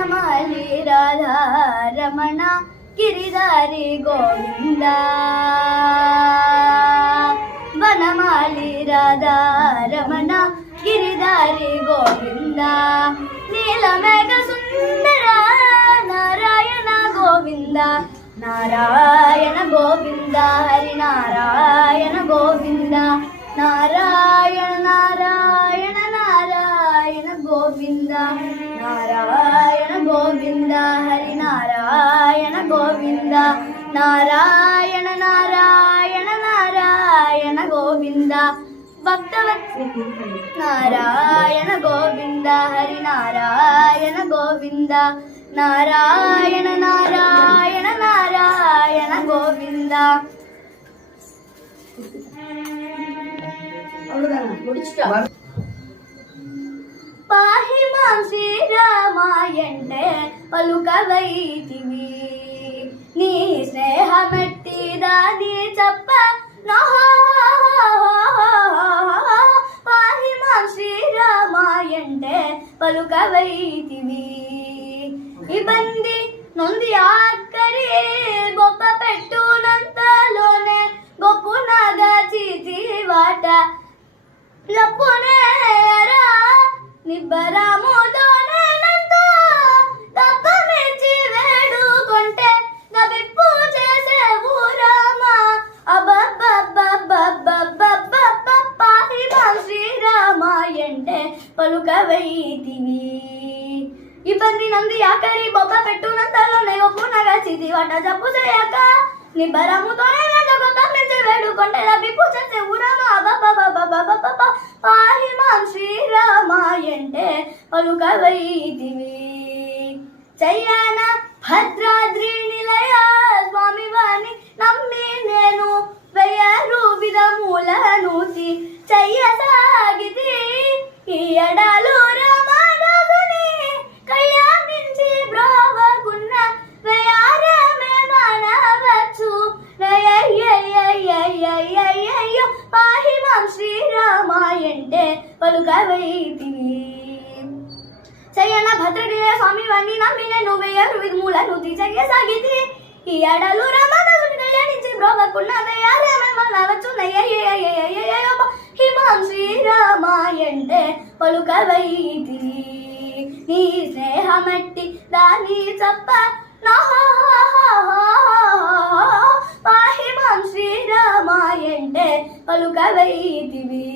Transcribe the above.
వనమాలి రాధా రమణ గిరిధారి గోవింద వనమాలి రాధా రమణ గిరిధారి గోవింద నీలమేఘ సుందర నారాయణ గోవింద నారాయణ గోవింద హరి నారాయణ గోవింద నారాయణ నారాయణ నారాయణ గోవింద నారాయణ గోవింద హరి నారాయణ గోవింద నారాయణ నారాయణ నారాయణ గోవింద భక్తవత్సల నారాయణ గోవింద హరి నారాయణ గోవింద నారాయణ నారాయణ నారాయణ గోవింద పాహి మాం శ్రీరామాయంటే పలుకవైతివి నీ స్నేహమెట్టి దాది చెప్ప పాహి మాం శ్రీరామాయంటే పలుకవైతివి ఇబ్బంది నొంది ఆక్కరి గొప్ప పెట్టునంతలోనే గొప్పునగా చీచివాట లప్పునేరా నిబ్బరాముతోనే నంతో తప్పమిచ్చి వేడుకుంటే నవిప్పు చేసే ఊరామ పాహి మాం శ్రీరామాయంటే పలుకవైతివి ఇబ్బంది నంది ఆఖరి బొబ్బ పెట్టునంతలోనే ఒప్పునగా చిదివాట జప్పు చేయక నిబ్బరముతోనే గొప్ప వేడుకుంటే లభింపు చేసే ఊరమ పాహి మాం శ్రీరామాయంటే పలుకవైతివి చయ్యాన భద్రాద్రి నిలయ స్వామి వాణి నమ్మి నేను వెయ్యారు విధముల నూతి చెయ్యసాగితి ఈ ఎడాలు రామరాజుని కళ్యాణించి బ్రోవకున్న వెయ్యారమే మానవచ్చు పాహి మాం శ్రీరామాయంటే పలుకవైతివి చయ్యన భద్రగిరి స్వామి వాణ్ణి నమ్మి నేను వెయ్యారు విధముల నూతి చెయ్యసాగితి ఈ ఎడలు రామరాజుని కళ్యాణించి బ్రోవకున్న వెయ్యారమే మానవచ్చు పాహి మాం శ్రీరామాయంటే పలుకవైతివి నీ స్నేహమట్టి దాని చెప్ప పాహి మాం శ్రీరామాయంటే పలుకవైతివి.